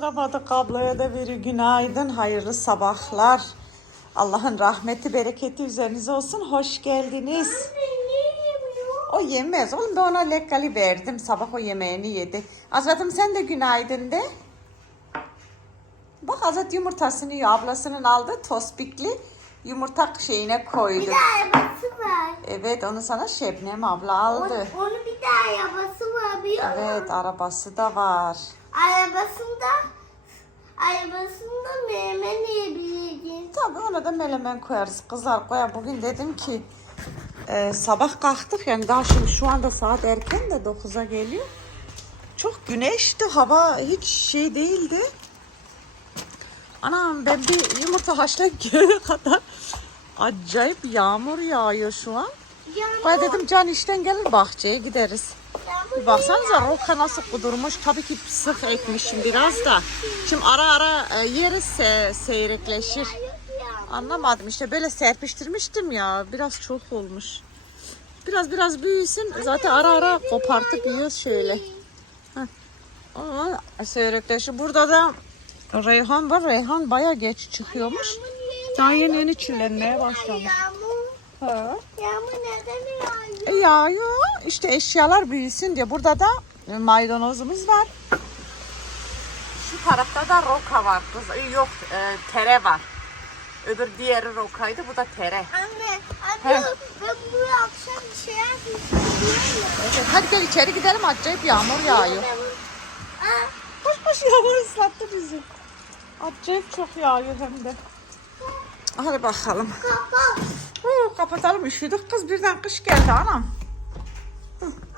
Dayanamadık ablaya da veriyor. Günaydın, hayırlı sabahlar. Allah'ın rahmeti, bereketi üzerinize olsun. Hoş geldiniz. O yemez. Oğlum ben ona lekkali verdim. Sabah o yemeğini yedi. Azat'ım sen de günaydın de. Bak Azat yumurtasını yiyor. Ablasının aldığı tospikli yumurta şeyine koydu. Bir de arabası var. Evet onu sana Şebnem abla aldı. Onun, onun bir de arabası var biliyor musun? Evet arabası da var. Arabasında arabasında menemen yiyebilirdin. Tabii ona da melemen koyarız. Kızlar koyar. Bugün dedim ki e, sabah kalktık yani daha şimdi şu anda saat erken de 9'a geliyor. Çok güneşti. Hava hiç şey değildi. Anam ben bir yumurta haşlayıp gelene kadar acayip yağmur yağıyor şu an. Yağmur, Ben dedim Can işten gelir bahçeye gideriz. Bir baksanıza roka nasıl kudurmuş. Tabii ki sık ekmişim biraz da. Şimdi ara ara e, yeriz se- seyrekleşir. Anlamadım işte böyle serpiştirmiştim ya. Biraz çok olmuş. Biraz biraz büyüsün. Zaten ara ara kopartıp yiyoruz şöyle. Ama seyrekleşir. Burada da Reyhan var. Reyhan baya geç çıkıyormuş. Daha yeni yeni çillenmeye başlamış. Ha. yağmur neden yağıyor? E, yağıyor. İşte eşyalar büyüsün diye. Burada da e, maydanozumuz var. Şu tarafta da roka var. Kız, e, yok e, tere var. Öbür diğeri rokaydı. Bu da tere. Anne, He. anne ben bu akşam bir şey yapayım. Evet, hadi gel içeri gidelim. Acayip yağmur yağıyor. Koş koş yağmur ıslattı bizi. Acayip çok yağıyor hem de. Hadi bakalım. kapat. Kapatalım üşüdük kız birden kış geldi anam.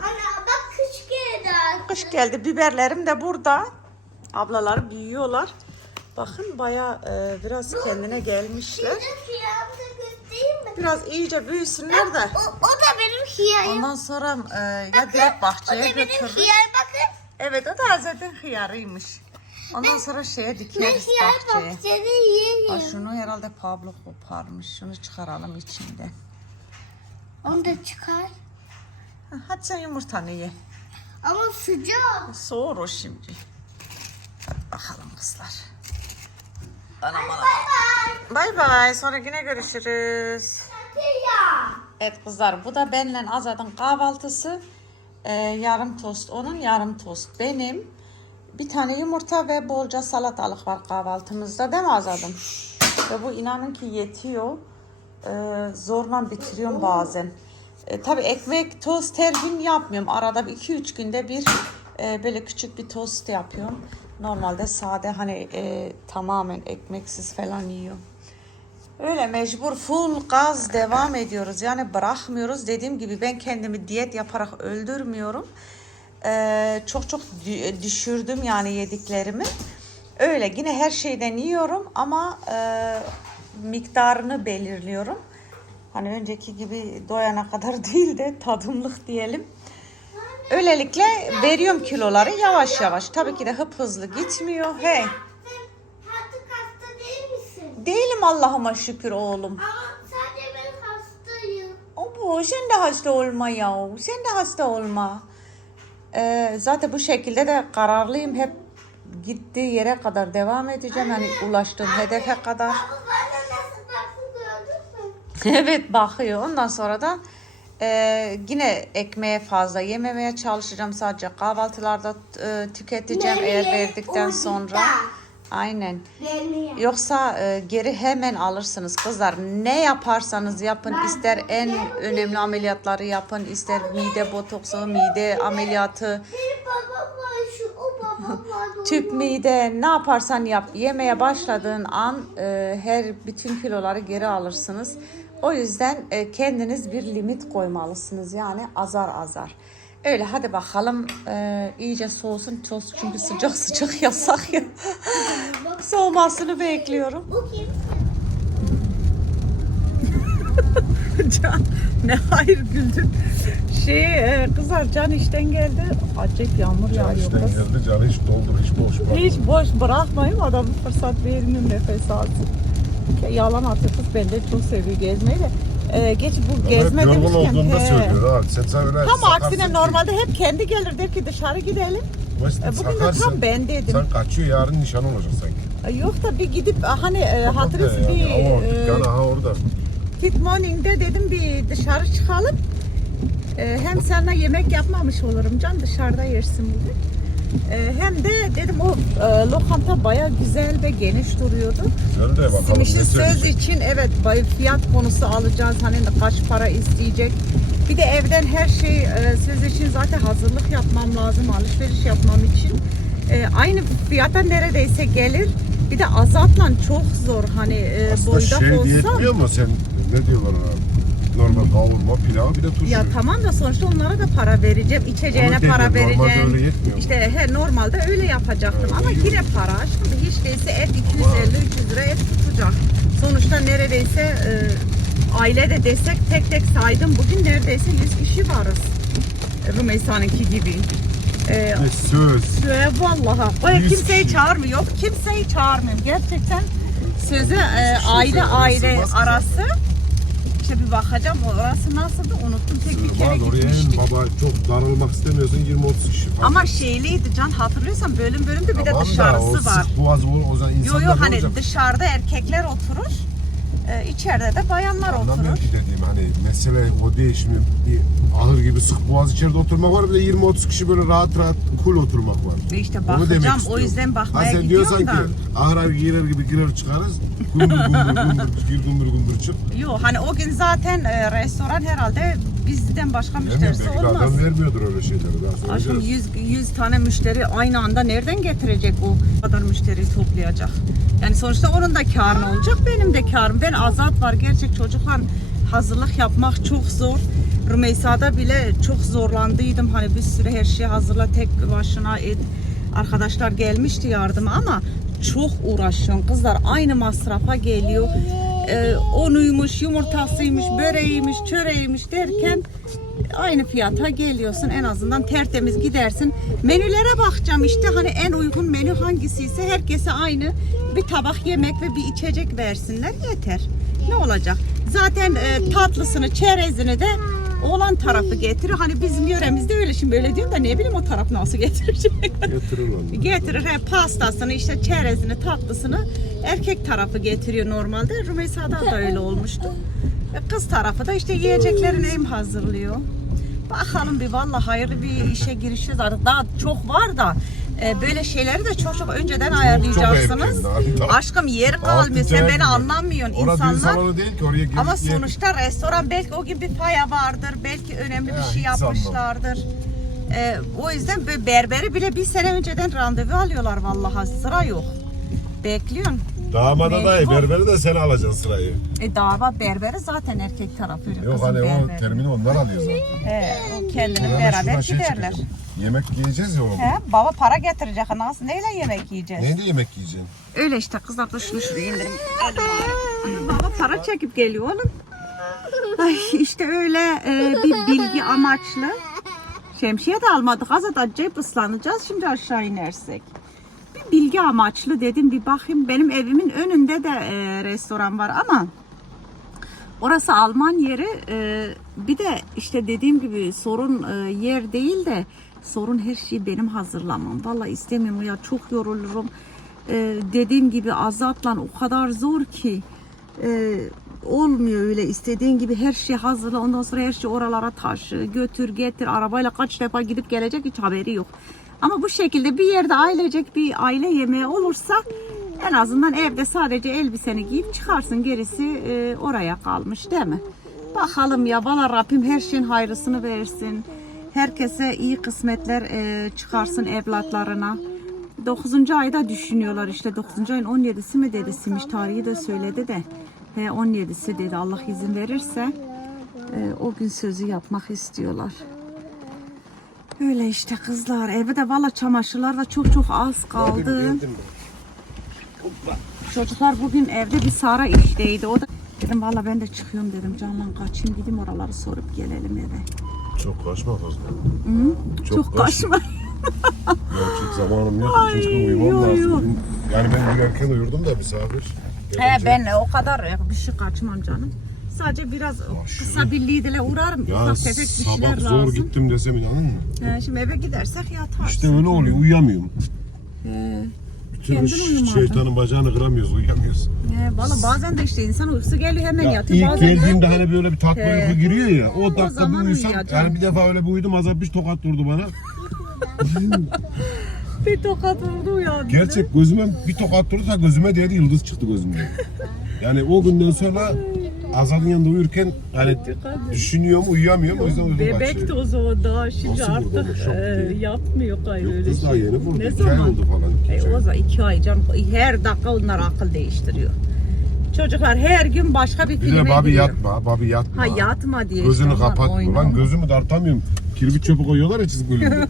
Anne bak kış geldi artık. Kış geldi biberlerim de burada. Ablalar büyüyorlar. Bakın baya e, biraz kendine gelmişler. Biraz iyice büyüsünler de. O, o da benim hiyayım. Ondan sonra e, ya direkt O bahçeye da benim götürürüz. hiyayım bakın. Evet o da zaten hıyarıymış. Ondan sonra şeye dikeriz hiyayı bahçeye. bahçede Ay, yiyeyim. şunu herhalde Pablo koparmış. Şunu çıkaralım içinde. Onu da çıkar. Ha, Hadi sen yumurtanı ye. Ama sıcak. Soğur o şimdi. Hadi bakalım kızlar. Anam anam. Bay bay. Sonra yine görüşürüz. Evet kızlar bu da benle Azad'ın kahvaltısı. Ee, yarım tost onun yarım tost benim. Bir tane yumurta ve bolca salatalık var kahvaltımızda değil mi Azad'ım? Ve bu inanın ki yetiyor. Ee, zorla bitiriyorum bazen. Ee, tabii ekmek tost her gün yapmıyorum. Arada 2-3 günde bir e, böyle küçük bir tost yapıyorum. Normalde sade hani e, tamamen ekmeksiz falan yiyorum. Öyle mecbur full gaz devam ediyoruz. Yani bırakmıyoruz. Dediğim gibi ben kendimi diyet yaparak öldürmüyorum. Ee, çok çok dü- düşürdüm yani yediklerimi. Öyle yine her şeyden yiyorum ama e, miktarını belirliyorum. Hani önceki gibi doyana kadar değil de tadımlık diyelim. Öylelikle veriyorum kiloları yavaş yavaş. Tabii ki de hıp hızlı gitmiyor. Hey, değilim Allah'ıma şükür oğlum. Ama sadece ben hastayım. O bu sen de hasta olma ya. Sen de hasta olma. Ee, zaten bu şekilde de kararlıyım. Hep gittiği yere kadar devam edeceğim. Yani ulaştığım hedefe kadar. Baktın evet bakıyor. Ondan sonra da e, yine ekmeğe fazla yememeye çalışacağım. Sadece kahvaltılarda e, tüketeceğim eğer Nereye? verdikten Orada. sonra. Aynen. Yoksa e, geri hemen alırsınız kızlar. Ne yaparsanız yapın, ister en önemli ameliyatları yapın, ister mide botoksu, mide ameliyatı, Benim babam var şu o babam var. tüp mide, ne yaparsan yap. Yemeye başladığın an e, her bütün kiloları geri alırsınız. O yüzden e, kendiniz bir limit koymalısınız yani azar azar. Öyle hadi bakalım e, iyice soğusun tost çünkü sıcak sıcak yasak ya. Soğumasını bekliyorum. Bu kim? Can ne hayır güldün. Şey e, kızar Can işten geldi. Acayip yağmur yağıyor. İşten kız. geldi canı hiç doldur hiç boş bırakma. Hiç boş bırakmayın adam fırsat verin nefes alsın. Yalan atıyor kız ben de çok seviyor gezmeyi de. Ee, geç bu gezme hep yorgun demişken. olduğunda he. söylüyor abi. Sen sen öyle Tam sakarsın aksine ki. normalde hep kendi gelir der ki dışarı gidelim. Basit E, bugün de sakarsın. tam ben dedim. Sen kaçıyor yarın nişan olacak sanki. E, Yok da bir gidip hani e, Tamam da hatırlısı yani, bir Ama o e, dükkan aha orada. Fit Morning'de dedim bir dışarı çıkalım. E, hem seninle yemek yapmamış olurum can dışarıda yersin bugün. E, hem de dedim o e, lokanta baya güzel ve geniş duruyordu. Güzel de bakalım Simiş'in ne söz için evet bay- fiyat konusu alacağız. Hani kaç para isteyecek. Bir de evden her şey e, söz için zaten hazırlık yapmam lazım. Alışveriş yapmam için. E, aynı fiyata neredeyse gelir. Bir de azatla çok zor hani e, Aslında boyda şey olsa. diyetmiyor mu sen ne diyorlar ona? Normal kavurma, pilav bir de turşu. Ya tamam da sonuçta onlara da para vereceğim. içeceğine Onu para dedim, normalde vereceğim. öyle yetmiyor. İşte he, normalde öyle yapacaktım ama yine para. Şimdi hiç değilse et 250-300 lira et tutacak. Sonuçta neredeyse e, aile de desek tek tek saydım. Bugün neredeyse 100 kişi varız. Rümeysa'nınki gibi. E, Ne söz. Ve vallahi. Yüz kimseyi kişi. çağırmıyor. Yok kimseyi çağırmıyorum. Gerçekten sözü e, aile arası aile nasıl? arası. İşte bir bakacağım orası nasıldı unuttum. Tek bir kere Var oraya en gitmiştik. baba çok darılmak istemiyorsun 20-30 kişi falan. Ama şeyliydi Can hatırlıyorsan bölüm bölümde bir de Tamam da dışarısı o var. sık boğaz o, o zaman Yo insanlar yo ne hani olacak? dışarıda erkekler oturur. E, içeride de bayanlar Anlamıyorum oturur. ki dediğim hani mesele o değil şimdi bir ahır gibi sık boğaz içeride oturmak var bir de 20-30 kişi böyle rahat rahat cool oturmak var. Ve işte bakacağım o yüzden bakmaya ha, sen gidiyorum diyorsan da. ki ahıra girer gibi girer çıkarız. Gümbür gümbür gümbür gir gümbür gümbür çık. Yo hani o gün zaten e, restoran herhalde bizden başka müşterisi olmaz. adam vermiyordur öyle şeyleri. Daha Aşkım soracağız. 100, 100 tane müşteri aynı anda nereden getirecek o kadar müşteriyi toplayacak? Yani sonuçta onun da karı olacak, benim de karım. Ben azat var gerçek çocuklar hazırlık yapmak çok zor. Rümeysa'da bile çok zorlandıydım. Hani bir sürü her şeyi hazırla tek başına et. Arkadaşlar gelmişti yardıma ama çok uğraşıyorsun kızlar. Aynı masrafa geliyor. Ee, onuymuş, yumurtasıymış, böreğiymiş, çöreğiymiş derken aynı fiyata geliyorsun en azından tertemiz gidersin. Menülere bakacağım işte hani en uygun menü hangisi ise herkese aynı bir tabak yemek ve bir içecek versinler yeter. Ne olacak? Zaten e, tatlısını, çerezini de olan tarafı getiriyor. Hani bizim yöremizde öyle şimdi öyle diyorum da ne bileyim o taraf nasıl getirecek. Getirir onu. getirir he pastasını işte çerezini tatlısını erkek tarafı getiriyor normalde. Rümeysa'da da öyle olmuştu. E, Kız tarafı da işte yiyeceklerini hem hazırlıyor. Bakalım bir vallahi hayırlı bir işe girişiyoruz artık. Daha çok var da e, böyle şeyleri de çok çok önceden ayarlayacaksınız. erken daha. Aşkım yer Altı kalmıyor. Sen beni anlamıyorsun. Orada düğün İnsanlar salonu değil ki oraya girip ama yer- sonuçta restoran belki o gün bir paya vardır. Belki önemli Ya, bir şey hiç sanmam. yapmışlardır. Ee, o yüzden böyle berberi bile bir sene önceden randevu alıyorlar vallahi sıra yok. Bekliyorsun. Damada dayı Mecbur. berberi de sen alacaksın sırayı. E davat berberi zaten erkek tarafı. Yok hani o termini onlar alıyor zaten. He, o kendini Şurada beraber şuradan şey giderler. çıkacak. Yemek yiyeceğiz ya oğlum. He, baba para getirecek nasıl neyle yemek yiyeceğiz? Neyle yemek yiyeceksin? Öyle işte kızlar da şunu şuraya indirin. Baba para çekip geliyor oğlum. Ay işte öyle e, bir bilgi amaçlı. Şemsiye de almadık. Az acayip ıslanacağız. Şimdi aşağı inersek. Bilgi amaçlı dedim bir bakayım. Benim evimin önünde de e, restoran var ama orası Alman yeri. E, bir de işte dediğim gibi sorun e, yer değil de sorun her şeyi benim hazırlamam. Vallahi istemiyorum ya çok yorulurum. E, dediğim gibi azatla o kadar zor ki e, olmuyor öyle istediğin gibi her şey hazırla ondan sonra her şey oralara taşı götür getir arabayla kaç defa gidip gelecek hiç haberi yok. Ama bu şekilde bir yerde ailecek bir aile yemeği olursa en azından evde sadece elbiseni giyip çıkarsın gerisi e, oraya kalmış değil mi? Bakalım ya valla Rabbim her şeyin hayrısını versin. Herkese iyi kısmetler e, çıkarsın evlatlarına. 9. ayda düşünüyorlar işte 9. ayın 17'si mi dedi Simiş tarihi de söyledi de he 17'si dedi Allah izin verirse e, o gün sözü yapmak istiyorlar. Öyle işte kızlar evde valla çamaşırlar da çok çok az kaldı. Çocuklar bugün evde bir Sara işteydi. O da dedim valla ben de çıkıyorum dedim canlan kaçayım gideyim oraları sorup gelelim eve. Çok kaçma fazla. Çok, kaçma. Ya çok zamanım yok. Ay, Çünkü uyumam yok, lazım. yok. Yani ben dün erken uyurdum da misafir. He ben o kadar bir şey kaçmam canım. Sadece biraz kısa bir lidle uğrarım. Ya Ufak tefek bir şeyler sabah zor lazım. gittim desem inanır mı? He, şimdi eve gidersek yatarsın. İşte öyle oluyor uyuyamıyorum. He. Bütün Kendin uyumadın. şeytanın bacağını kıramıyoruz uyuyamıyoruz. He, valla bazen de işte insan uykusu geliyor hemen Ya yatıyor. ilk Bazen de geldiğimde hani böyle bir tatlı He. uyku giriyor ya. O dakika bir zaman uyusam uyuyacaksın. yani bir defa öyle bir uyudum azap bir tokat vurdu bana. bir tokat vurdu uyandı. Gerçek gözüme bir tokat vurdu da gözüme değdi yıldız çıktı gözümden. Yani o günden sonra Azad'ın yanında uyurken hani düşünüyorum uyuyamıyorum o yüzden uykum Bebekti kaçıyor. o zaman daha şimdi Nasıl vurdu artık? Şok e, değil. yapmıyor gayrı Yok öyle kız daha şey. yeni vurdu. Ne İki ay zaman? oldu falan. iki E, ay. o zaman iki ay canım. Her dakika onlar akıl değiştiriyor. Çocuklar her gün başka bir Bir filme de babi giriyor. yatma, babi yatma. Ha yatma diye. Gözünü işte onlar. Lan gözümü dartamıyorum. Kirbi çöpü koyuyorlar ya çizgi bölümde.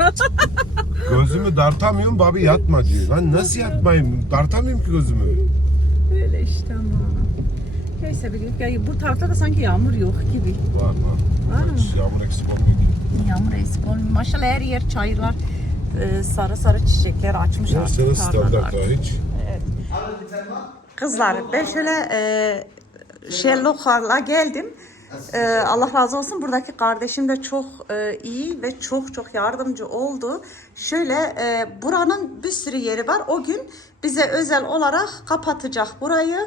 gözümü dartamıyorum babi yatma diyor. Lan nasıl yatmayayım? Dartamıyorum ki gözümü. Öyle işte ama. Neyse bir ya bu tarafta da sanki yağmur yok gibi. Var var. Var mı? Yağmur eksik olmuyor ki. Yağmur eksik olmuyor. Maşallah her yer çayırlar. e, sarı sarı çiçekler açmış Her sene standart hiç. Kızlar ben şöyle e, Sherlock Harl'a geldim. E, Allah razı olsun buradaki kardeşim de çok e, iyi ve çok çok yardımcı oldu. Şöyle e, buranın bir sürü yeri var. O gün bize özel olarak kapatacak burayı.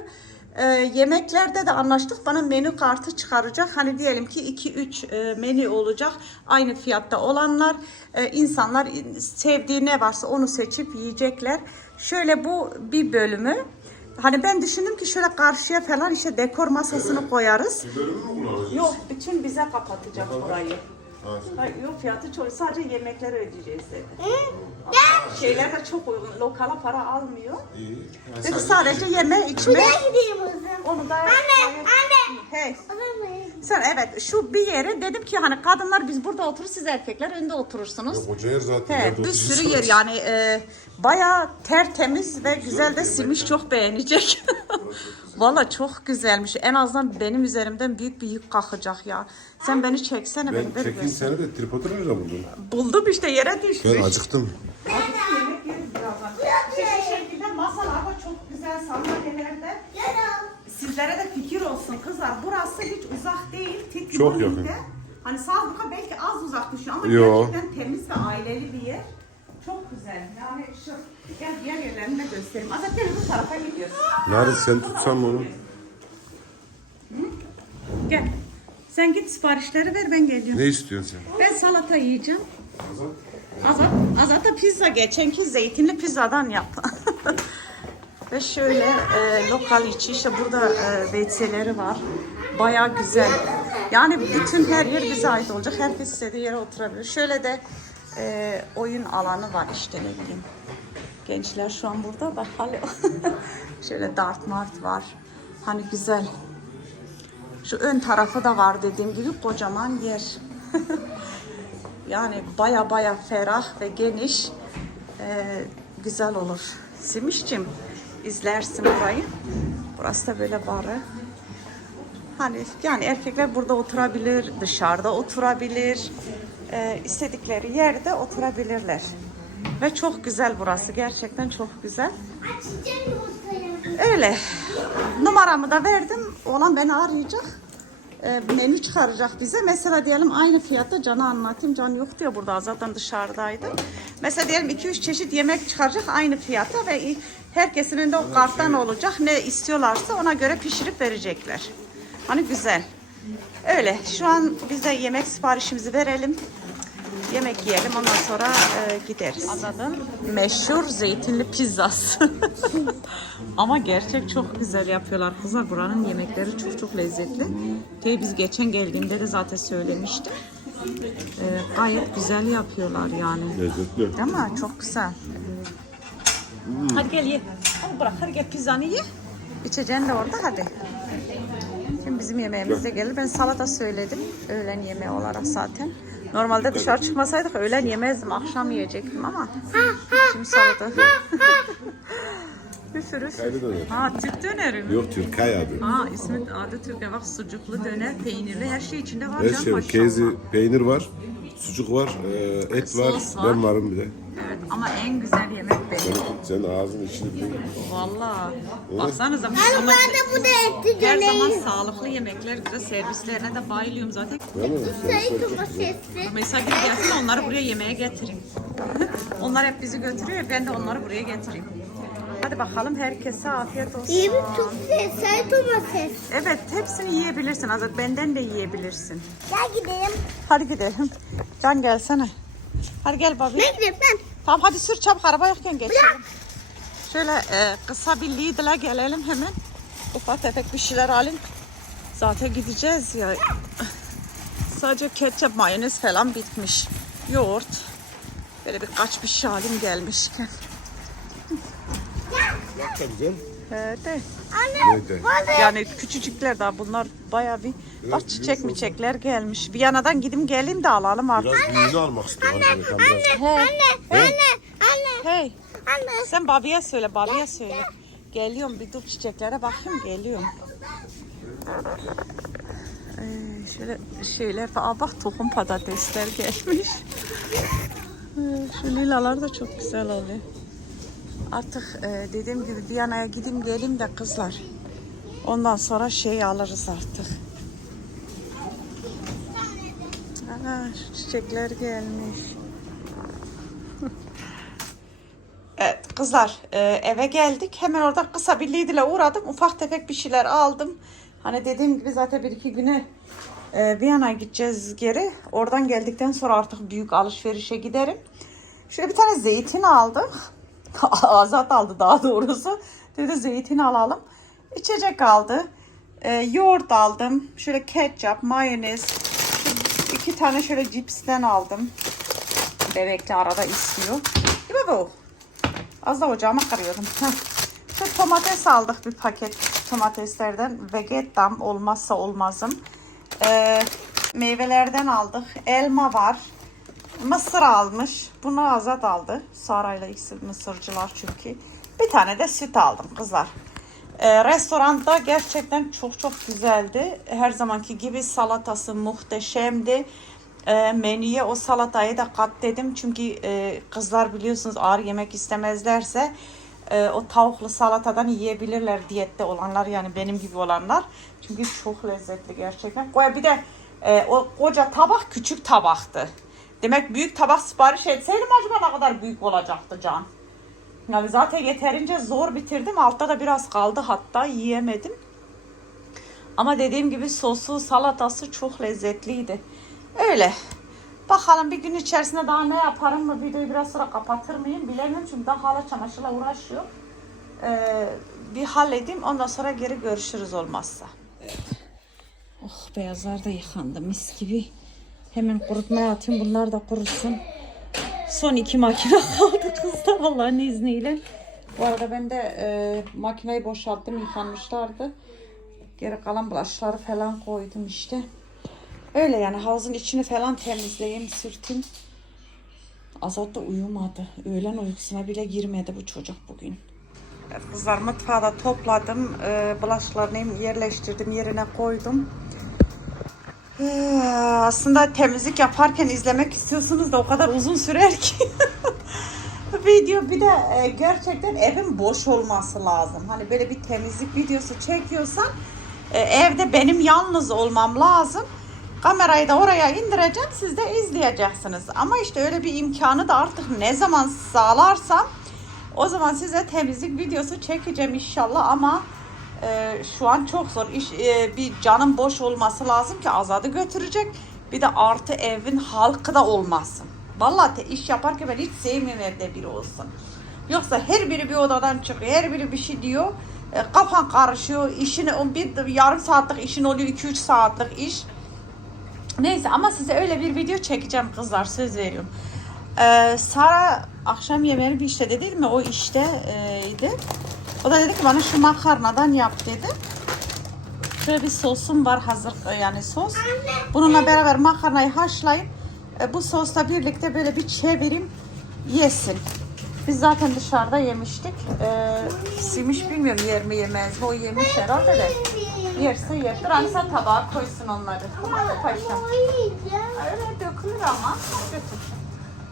E, yemeklerde de anlaştık. Bana menü kartı çıkaracak. Hani diyelim ki 2-3 e, menü olacak. Aynı fiyatta olanlar. E, insanlar sevdiği ne varsa onu seçip yiyecekler. Şöyle bu bir bölümü. Hani ben düşündüm ki şöyle karşıya falan işte dekor masasını koyarız. Bölümü mü kullanacağız? Yok bütün bize kapatacak burayı. Hayır, yok fiyatı çok sadece yemekleri ödeyeceğiz dedi. Ama Şeyler de çok uygun. Lokala para almıyor. İyi. Yani Dedi sadece yeme içme. Ben gideyim o zaman. Onu da Anne, anne. Hey. O zaman Sen evet şu bir yere dedim ki hani kadınlar biz burada oturur siz erkekler önde oturursunuz. Yok hoca yer zaten. He, bir sürü yer yani e, bayağı tertemiz ve güzel de Simiş çok beğenecek. Valla çok güzelmiş. En azından benim üzerimden büyük bir yük kalkacak ya. Sen beni çeksene ben, Ben ben, çekeyim seni de tripodu nerede buldun? Buldum işte yere düşmüş. Ben acıktım. Yemek yeriz birazdan. İşte şu şekilde masalarda çok güzel sandalyelerde. Sizlere de fikir olsun kızlar. Burası hiç uzak değil. Çok yakın. Hani Salzburg'a belki az uzak düşüyor ama Yo. gerçekten temiz ve aileli bir yer. Çok güzel. Yani şu gel diğer yerlerini de göstereyim. Zaten bu tarafa gidiyoruz. Nerede sen tutsam onu? Gel. Sen git siparişleri ver ben geliyorum. Ne istiyorsun sen? Ben salata yiyeceğim. Azat, Azat da pizza geçenki zeytinli pizzadan yaptı. Ve şöyle e, lokal içi işte burada e, var. Baya güzel. Yani bütün her yer bize ait olacak. Herkes istediği yere oturabilir. Şöyle de e, oyun alanı var işte ne bileyim. Gençler şu an burada bak hali. şöyle dart mart var. Hani güzel. Şu ön tarafı da var dediğim gibi kocaman yer. yani baya baya ferah ve geniş. Ee, güzel olur. Simişçim izlersin burayı. Burası da böyle barı. Hani yani erkekler burada oturabilir, dışarıda oturabilir. Ee, istedikleri yerde oturabilirler. Ve çok güzel burası. Gerçekten çok güzel. Öyle. Numaramı da verdim. Oğlan beni arayacak. Ee, menü çıkaracak bize. Mesela diyelim aynı fiyatta Can'a anlatayım. Can yoktu ya burada zaten dışarıdaydı. Mesela diyelim 2-3 çeşit yemek çıkaracak aynı fiyata ve herkesin önünde o karttan olacak. Ne istiyorlarsa ona göre pişirip verecekler. Hani güzel. Öyle. Şu an biz de yemek siparişimizi verelim. Yemek yiyelim ondan sonra e, gideriz. Anladın? Meşhur zeytinli pizzası. Ama gerçek çok güzel yapıyorlar kızlar. Buranın yemekleri çok çok lezzetli. Tabii biz geçen geldiğimde de zaten söylemiştim. E, gayet güzel yapıyorlar yani. Lezzetli. Değil mi? Çok güzel. Hadi gel ye. Onu bırak. Hadi gel pizzanı ye. İçeceğin de orada hadi. Şimdi bizim yemeğimiz de gelir. Ben salata söyledim. Öğlen yemeği olarak zaten. Normalde dışarı çıkmasaydık öğlen yemezdim. Akşam yiyecektim ama. Şimdi sürü. Kaydı döner. Ha Türk döneri mi? Yok Türkay adı. Ha ismi adı Türk. Bak sucuklu döner, peynirli her şey içinde var. Her şey. Kezi, peynir var. Sucuk var, e, et var, Sos var. ben varım bir de. Evet ama en güzel yemek benim. Sen ağzın içini bil. Vallahi. Baksanıza ama ben de bu da etti her zaman döneyim. sağlıklı yemekler güzel servislerine de bayılıyorum zaten. Değil mi? Mesela gibi gelsin onları buraya yemeğe getirin. onlar hep bizi götürüyor ben de onları buraya getireyim. Hadi bakalım herkese afiyet olsun. İyi bir çok güzel domates. Evet hepsini yiyebilirsin Azat. Benden de yiyebilirsin. Gel gidelim. Hadi gidelim. Can gelsene. Hadi gel babi. Ne gidelim ben? Tamam hadi sür çabuk araba yokken geçelim. Şöyle e, kısa bir Lidl'a gelelim hemen. Ufak tefek bir şeyler alayım. Zaten gideceğiz ya. Sadece ketçap, mayonez falan bitmiş. Yoğurt. Böyle birkaç bir şey alayım gelmişken. Bak da güzel. Evet. de. Anne Nerede? Yani küçücükler daha bunlar bayağı bir bak çiçek mi çiçekler gelmiş. Bir yanadan gidim geleyim de alalım artık. Biraz büyüğünü almak istiyorum. Anne. Hey, anne anne anne hey. anne. Sen Babi'ye söyle, Babi'ye söyle. Geliyorum bir dur çiçeklere bakayım geliyorum. Ee, şöyle şeyler, aa bak tohum patatesler gelmiş. Ee, şu lilalar da çok güzel oluyor. Artık e, dediğim gibi Viyana'ya gideyim geleyim de kızlar. Ondan sonra şey alırız artık. Aa, çiçekler gelmiş. Evet kızlar e, eve geldik. Hemen orada kısa bir Lidl'e uğradım. Ufak tefek bir şeyler aldım. Hani dediğim gibi zaten bir iki güne e, Viyana'ya gideceğiz geri. Oradan geldikten sonra artık büyük alışverişe giderim. Şöyle bir tane zeytin aldık. Azat aldı daha doğrusu. Dedi zeytin alalım. İçecek aldı. E, yoğurt aldım. Şöyle ketçap, mayonez. İki tane şöyle cipsten aldım. Bebekli arada istiyor. Değil mi bu? Az da ocağıma karıyordum. Heh. Şu domates aldık bir paket domateslerden. Vegetam olmazsa olmazım. Ee, meyvelerden aldık. Elma var. Mısır almış. Bunu Azat aldı. Sarayla ikisi mısırcılar çünkü. Bir tane de süt aldım kızlar. Ee, restoranda gerçekten çok çok güzeldi. Her zamanki gibi salatası muhteşemdi. Ee, menüye o salatayı da kat dedim. Çünkü e, kızlar biliyorsunuz ağır yemek istemezlerse e, o tavuklu salatadan yiyebilirler diyette olanlar yani benim gibi olanlar. Çünkü çok lezzetli gerçekten. Bir de e, o koca tabak küçük tabaktı. Demek büyük tabak sipariş etseydim acaba ne kadar büyük olacaktı Can? Yani zaten yeterince zor bitirdim. Altta da biraz kaldı hatta yiyemedim. Ama dediğim gibi sosu, salatası çok lezzetliydi. Öyle. Bakalım bir gün içerisinde daha ne yaparım mı? Videoyu biraz sonra kapatır mıyım bilemiyorum. Çünkü daha hala çamaşırla uğraşıyor. Ee, bir halledeyim. Ondan sonra geri görüşürüz olmazsa. Oh beyazlar da yıkandı mis gibi. Hemen kurutmaya atayım. Bunlar da kurusun. Son iki makine kaldı kızlar Allah'ın izniyle. Bu arada ben de e, makineyi boşalttım. Yıkanmışlardı. Geri kalan bulaşıkları falan koydum işte. Öyle yani havuzun içini falan temizleyeyim, sürteyim. Azat da uyumadı. Öğlen uykusuna bile girmedi bu çocuk bugün. Kızlar mutfağı da topladım. Ee, bulaşıklarını yerleştirdim, yerine koydum. Ee, aslında temizlik yaparken izlemek istiyorsunuz da o kadar uzun sürer ki. Video bir de e, gerçekten evin boş olması lazım. Hani böyle bir temizlik videosu çekiyorsan e, evde benim yalnız olmam lazım. Kamerayı da oraya indireceğim siz de izleyeceksiniz. Ama işte öyle bir imkanı da artık ne zaman sağlarsam o zaman size temizlik videosu çekeceğim inşallah ama e, şu an çok zor. İş, e, bir canın boş olması lazım ki azadı götürecek. Bir de artı evin halkı da olmasın. Vallahi te- iş yaparken ben hiç sevmiyorum evde biri olsun. Yoksa her biri bir odadan çıkıyor, her biri bir şey diyor. E, kafan karışıyor, işini o bir yarım saatlik işin oluyor, 2-3 saatlik iş. Neyse ama size öyle bir video çekeceğim kızlar söz veriyorum. Ee, Sara akşam yemeğini bir işte değil mi? O işteydi. O da dedi ki bana şu makarnadan yap dedi. Şöyle bir sosum var hazır e, yani sos. Bununla beraber makarnayı haşlayıp e, bu sosla birlikte böyle bir çevireyim yesin. Biz zaten dışarıda yemiştik. Ee, Simiş bilmiyorum yer mi yemez mi? O yemiş herhalde de. Yerse yer. Dur anne sen tabağa koysun onları. Tamam mı paşam? Öyle dökülür ama. Götür.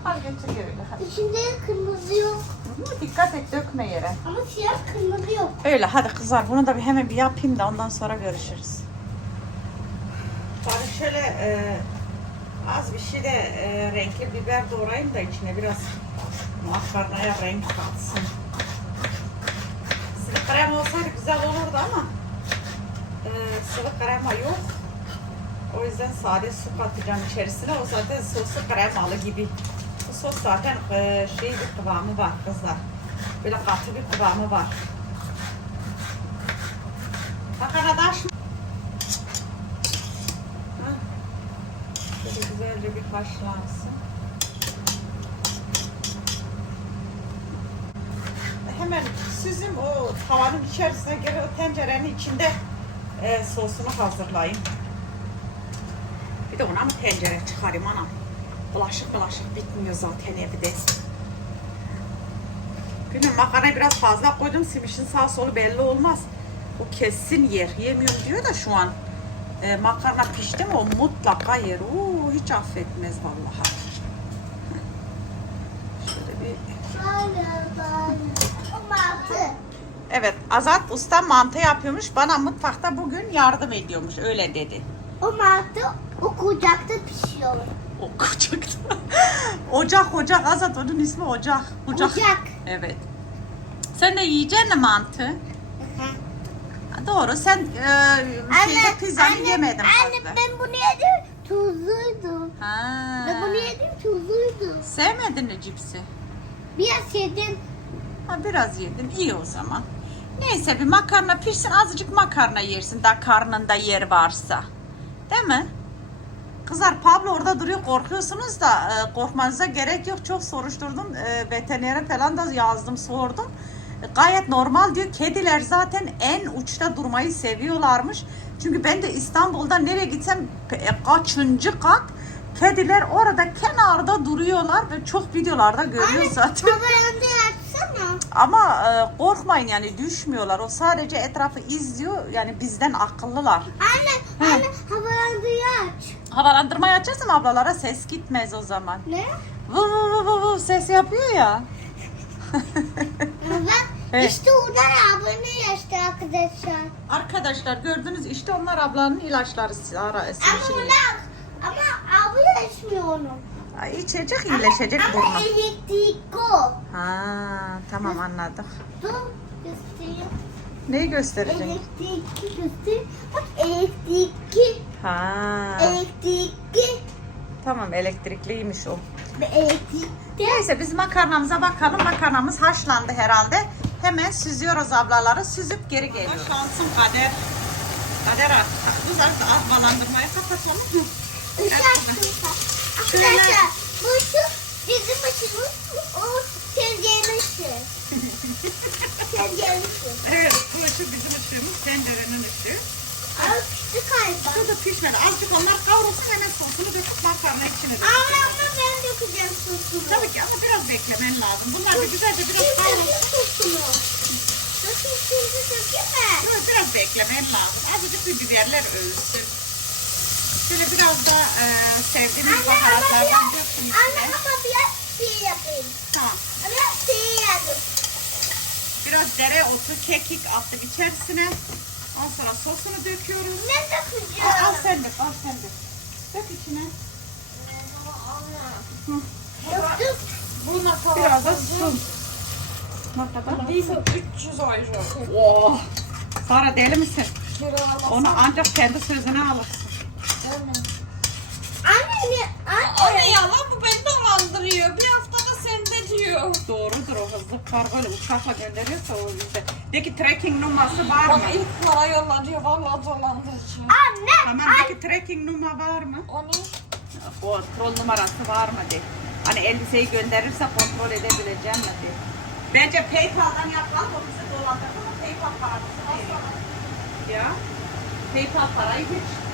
Al götür öyle hadi. İçinde kırmızı yok. Hı, Dikkat et dökme yere. Ama siyah kırmızı yok. Öyle hadi kızlar bunu da bir hemen bir yapayım da ondan sonra görüşürüz. Bari şöyle e, az bir şey de e, renkli biber doğrayayım da içine biraz makarnaya renk katsın. Sıvı krema olsaydı güzel olurdu ama e, sıvı krema yok. O yüzden sade su katacağım içerisine. O zaten soslu kremalı gibi. Sos zaten e, şey bir kıvamı var kızlar. Böyle katı bir kıvamı var. Bak arkadaş. Şöyle güzelce bir haşlansın. Hemen süzüm o tavanın içerisine göre o tencerenin içinde e, sosunu hazırlayayım. Bir de ona mı tencere çıkarayım anam? Bulaşık bulaşık bitmiyor zaten evde. Gülüm makarnayı biraz fazla koydum. Simişin sağ solu belli olmaz. O kesin yer. Yemiyorum diyor da şu an. E, makarna pişti mi o mutlaka yer. Oo, hiç affetmez vallahi. Evet Azat Usta mantı yapıyormuş. Bana mutfakta bugün yardım ediyormuş. Öyle dedi. O mantı o kucakta pişiyor. Ocakta. ocak ocak Azat onun ismi ocak. Ocak. Ocak. Evet. Sen de yiyeceksin mantı? Doğru sen e, şeyde pizzanı yemedin Anne fazla. ben bunu yedim. Tuzluydu. Ha. Ben bunu yedim tuzluydu. Sevmedin mi cipsi? Biraz yedim. Ha, biraz yedin. İyi o zaman. Neyse bir makarna pişsin azıcık makarna yersin da karnında yer varsa. Değil mi? Kızlar Pablo orada duruyor korkuyorsunuz da e, korkmanıza gerek yok. Çok soruşturdum. E, veterinere falan da yazdım sordum. E, gayet normal diyor. Kediler zaten en uçta durmayı seviyorlarmış. Çünkü ben de İstanbul'da nereye gitsem e, kaçıncı kat kediler orada kenarda duruyorlar ve çok videolarda görüyor zaten. Haberinde açsana. Ama e, korkmayın yani düşmüyorlar. O sadece etrafı izliyor. Yani bizden akıllılar. Anne, anne haberinde aç. Havalandırmayı açarsam ablalara ses gitmez o zaman. Ne? Vu vu vu vu vu ses yapıyor ya. Bak Evet. işte oradan abone yaşta arkadaşlar. Arkadaşlar gördünüz işte onlar ablanın ilaçları ara Ama onlar ama onu. Ay, içecek iyileşecek Ama burnu. elektrik o. Ha tamam anladık. Dur göstereyim. Neyi gösterecek? Elektrikli göstereyim. Bak elektrikli. Ha Elektrikli. tamam elektrikliymiş o. Elektrikli. Neyse biz makarnamıza bakalım. Makarnamız haşlandı herhalde. Hemen süzüyoruz ablaları. Süzüp geri geliyoruz. Şansın kader. Kader at. Kızar da havalandırmayı kapatalım Arkadaşlar bu ışık bizim ışığımız. O tencerenin ışığı. tencerenin ışığı. Evet bu ışık bizim ışığımız. Tencerenin ışığı. Ama pişti galiba. Pişmedi. Azıcık onlar kavrulsun hemen sosunu döküp makarna içine. Ama ama ben dökeceğim sosunu. Tabii ki ama biraz beklemen lazım. Bunlar da güzelce biraz kavrulsun. sosunu. Nasıl şimdi dökeyim mi? Yok, biraz beklemen lazım. Azıcık bir biberler ölsün. Şöyle biraz da e, ama baharatlardan biraz, dökün anne içine. ama biraz şey yapayım. Tamam. Biraz şey yapayım. Biraz dereotu, kekik attım içerisine. Ondan sonra sosunu döküyoruz. Ne Al, al dökeceğim? sen dök, al sen dök. Dök içine. Döktüm. Biraz da su. Ne kadar? 300 euro. Oh. Sara deli misin? Onu ancak kendi sözüne alırsın. Anne ne? O Anne. ne ya lan bu beni dolandırıyor. Bir haftada sende diyor. Doğrudur o hızlı kargoyla uçakla gönderiyorsa o yüzden. Peki tracking numarası var mı? Bak ilk para yollanıyor. Vallahi dolandırıcı. Anne. Tamam peki tracking numara var mı? O ne? Kontrol numarası var mı de. Hani elbiseyi gönderirse kontrol edebileceğim mi de. Bence PayPal'dan yapalım o bizi dolandırdı mı PayPal parası. Ya. PayPal parayı hiç.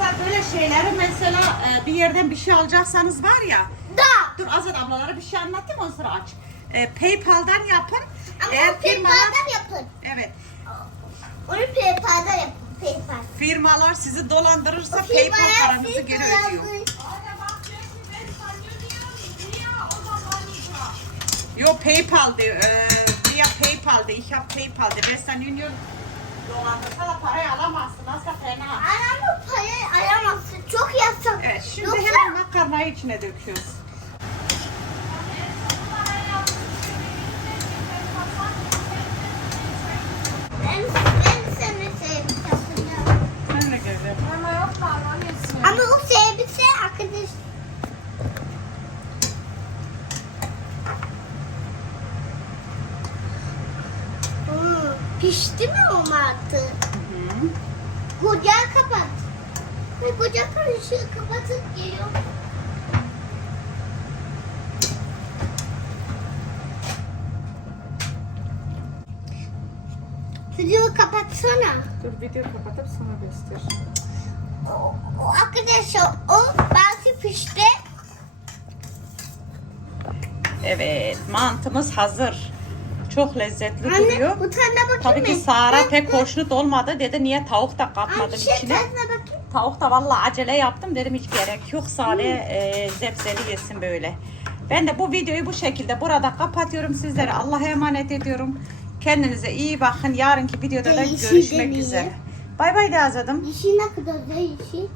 Mesela böyle şeyleri mesela e, bir yerden bir şey alacaksanız var ya. Da. Dur Azat ablalara bir şey anlatayım o sıra aç. E, PayPal'dan yapın. Ama Eğer onu firmalar, PayPal'dan yapın. evet, Onu PayPal'dan yapın. PayPal. firmalar sizi dolandırırsa PayPal paranızı geri ödüyor. dolandırın. Jo, PayPal de, e, via PayPal de. Ich habe PayPal de. Western Union dolandırsa da parayı alamazsın. Nasıl fena. Anamı parayı alamazsın. Çok yasak. Evet, şimdi Yoksa- hemen makarnayı içine döküyoruz. Ben, ben seni seveceğim. Ben de görüyorum. Ama yok da anneannesin. Ama o sevgisi arkadaş. Hmm, pişti mi o mantı? Kocağı kapat. Ve koca karışığı kapatıp geliyor. Videoyu kapatsana. Dur video kapatıp sana göstereceğim. O, o arkadaşlar o belki pişti. Evet, mantımız hazır. Çok lezzetli Anne duruyor. bu tane bakayım Tabii ki mı? Sara Ben- pek ben- hoşnut olmadı. Dedi niye tavuk da katmadım Anne şey içine. tadına bakayım. Tavuk da vallahi acele yaptım. Dedim hiç gerek yok. Sare Hmm. e, zepseli yesin böyle. Ben de bu videoyu bu şekilde burada kapatıyorum. Sizlere Allah'a emanet ediyorum. Kendinize iyi bakın. Yarınki videoda da Değişik görüşmek demeyi. üzere. Bay bay de Azadım. Dişi ne kadar değişik.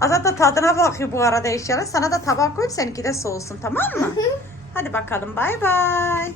Azat da tadına bakıyor bu arada eşyalar. Sana da tabak koyup seninki de soğusun tamam mı? Hadi bakalım bay bay.